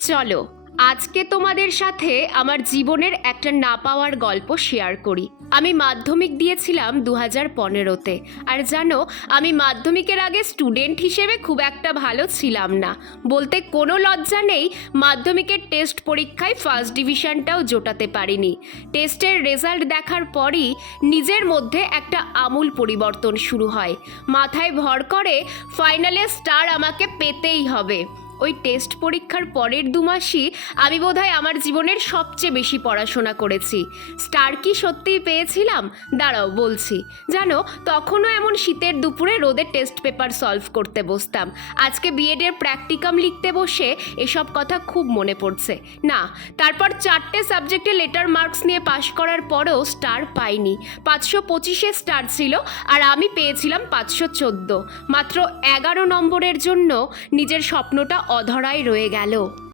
চলো আজকে তোমাদের সাথে আমার জীবনের একটা না পাওয়ার গল্প শেয়ার করি। আমি মাধ্যমিক দিয়েছিলাম 2015-তে। আর জানো, আমি মাধ্যমিকের আগে স্টুডেন্ট হিসেবে খুব একটা ভালো ছিলাম না, বলতে কোনো লজ্জা নেই। মাধ্যমিকের টেস্ট পরীক্ষায় ফার্স্ট ডিভিশনটাও জোটাতে পারিনি। টেস্টের রেজাল্ট দেখার পরই নিজের মধ্যে একটা আমূল পরিবর্তন শুরু হয়। মাথায় ভর করে ফাইনালে স্টার আমাকে পেতেই হবে। ওই টেস্ট পরীক্ষার পরের 2 মাসই আমি বোধহয় আমার জীবনের সবচেয়ে বেশি পড়াশোনা করেছি। স্টার কি সত্যিই পেয়েছিলাম? দাঁড়াও বলছি। জানো, তখনও এমন শীতের দুপুরে রোদের টেস্ট পেপার সলভ করতে বসতাম। আজকে বিএডের প্র্যাকটিকাম লিখতে বসে এসব কথা খুব মনে পড়ছে। না, তারপর 4টে সাবজেক্টে লেটার মার্কস নিয়ে পাশ করার পরেও স্টার পাইনি। 525-এ স্টার ছিল আর আমি পেয়েছিলাম 514। মাত্র 11 নম্বরের জন্য নিজের স্বপ্নটা অধরাই রয়ে গেল।